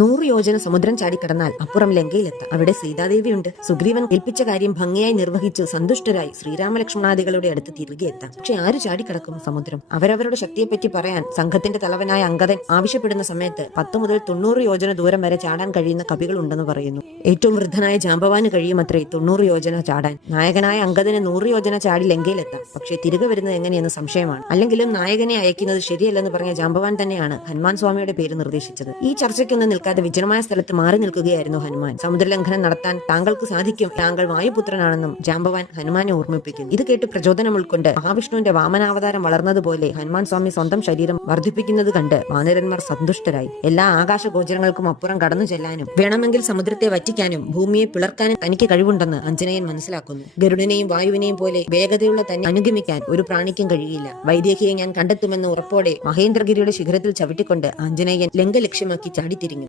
100 യോജന സമുദ്രം ചാടിക്കടന്നാൽ അപ്പുറം ലങ്കയിലെത്താം. അവിടെ സീതാദേവിയുണ്ട്. സുഗ്രീവൻ ഏൽപ്പിച്ച കാര്യം ഭംഗിയായി നിർവഹിച്ച് സന്തുഷ്ടരായി ശ്രീരാമലക്ഷ്മണാദികളുടെ അടുത്ത് തിരികെ എത്താം. പക്ഷെ ആര് ചാടിക്കടക്കും സമുദ്രം? അവരവരുടെ ശക്തിയെപ്പറ്റി പറയാൻ സംഘത്തിന്റെ തലവനായ അംഗദൻ ആവശ്യപ്പെടുന്ന സമയത്ത് 10 മുതൽ 90 യോജന ദൂരം വരെ ചാടാൻ കഴിയുന്ന കവികളുണ്ടെന്ന് പറയുന്നു. ഏറ്റവും വൃദ്ധനായ ജാമ്പവാന് കഴിയുമത്രേ 90 യോജന ചാടാൻ. നായകനായ അംഗദന് 100 യോജന ചാടി ലങ്കയിലെത്താം. പക്ഷേ തിരികെ വരുന്നത് എങ്ങനെയെന്ന് സംശയമാണ്. അല്ലെങ്കിലും നായകനെ അയക്കുന്നത് ശരിയല്ലെന്ന് പറഞ്ഞ ജാമ്പവാൻ തന്നെയാണ് ഹനുമാൻ സ്വാമിയുടെ പേര് നിർദ്ദേശിച്ചത്. ഈ ചർച്ചയ്ക്കൊന്നും നിൽക്കാതെ വിജനമായ സ്ഥലത്ത് മാറി നിൽക്കുകയായിരുന്നു ഹനുമാൻ. സമുദ്രലംഘനം നടത്താൻ താങ്കൾക്ക് സാധിക്കും, താങ്കൾ വായുപുത്രനാണെന്നും ജാമ്പവാൻ ഹനുമാനെ ഓർമ്മിപ്പിക്കുന്നു. ഇത് കേട്ട് പ്രചോദനം ഉൾക്കൊണ്ട് മഹാവിഷ്ണുവിന്റെ വാമനാവതാരം വളർന്നതുപോലെ ഹനുമാൻ സ്വാമി സ്വന്തം ശരീരം വർദ്ധിപ്പിക്കുന്നത് കണ്ട് വാനരന്മാർ സന്തുഷ്ടരായി. എല്ലാ ആകാശഗോചരങ്ങൾക്കും അപ്പുറം കടന്നു ചെല്ലാനും വേണമെങ്കിൽ സമുദ്രത്തെ വറ്റിക്കാനും ഭൂമിയെ പിളർക്കാനും തനിക്ക് കഴിവുണ്ടെന്ന് അഞ്ജനയൻ മനസ്സിലാക്കുന്നു. ഗരുഡനെയും വായുവിനെയും പോലെ വേഗതയുള്ള തന്നെ അനുഗമിക്കാൻ ഒരു പ്രാണിക്കും കഴിയില്ല. വൈദേഹിയെ ഞാൻ കണ്ടെത്തുമെന്ന് ഉറപ്പോടെ മഹേന്ദ്രഗിരിയുടെ ശിഖരത്തിൽ ചവിട്ടിക്കൊണ്ട് ആഞ്ജനേയൻ ലങ്ക ലക്ഷ്യമാക്കി ചാടിത്തിരിഞ്ഞു.